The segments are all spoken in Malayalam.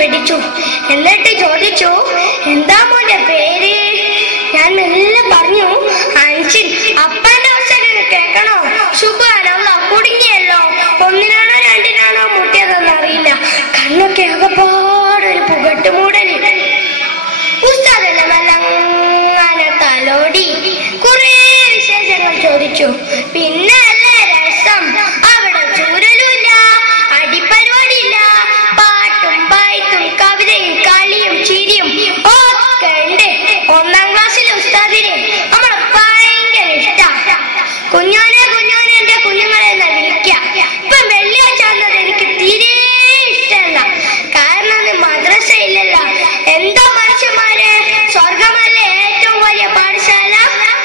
പിടിച്ചു. എന്നിട്ട് ചോദിച്ചു, എന്താ മോന്റെ പേര്? ഞാൻ മെല്ലെ പറഞ്ഞു, അൻഷിൻ. അപ്പന്റെ അവസ്ഥ കേൾക്കണോ? സുബ്ഹാനല്ലാഹ്, കുടുങ്ങിയല്ലോ. ഒന്നിനാണോ രണ്ടിനാണോ മുട്ടിയതെന്ന് അറിയില്ല. കണ്ണൊക്കെ അകപ്പാടൊരു പുകട്ടുമൂടല്. ഉസ്താദിനെ മെല്ലങ്ങനെ തലോടി കുറെ വിശേഷങ്ങൾ ചോദിച്ചു. പിന്നെ അല്ലേ രസം, അവിടെ ചൂരലുമില്ല, അടിപ്പരിപാടിയില്ല, പാട്ടും പായത്തും കവിതയും കളിയും ചിരിയും ഒക്കെ ഉണ്ട്. 1ാം ക്ലാസ്സിലെ ഉസ്താദിന് നമ്മളെ ഭയങ്കര ഇഷ്ടാ. കുഞ്ഞോനെ കുഞ്ഞോനെ എന്റെ കുഞ്ഞുങ്ങളെ എന്നാ വിളിക്കാം. ഇപ്പൊ വെള്ളിയാഴ്ച വന്നത് എനിക്ക് തീരെ ഇഷ്ടമല്ല. കാരണം മദ്രസ ഇല്ലല്ലോ. എന്താ മനുഷ്യന്മാരെ, സ്വർഗമല്ലേ ഏറ്റവും വലിയ പാഠശാല?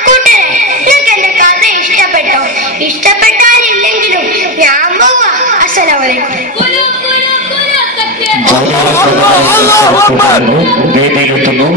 കൂട്ടരെ, നിങ്ങൾക്ക് എന്റെ കഥ ഇഷ്ടപ്പെട്ടോ? ഇഷ്ടപ്പെട്ടാലില്ലെങ്കിലും ഞാൻ പോവാ. അസ്സലാമു അലൈക്കും. വേദിയിലെത്തുന്നു.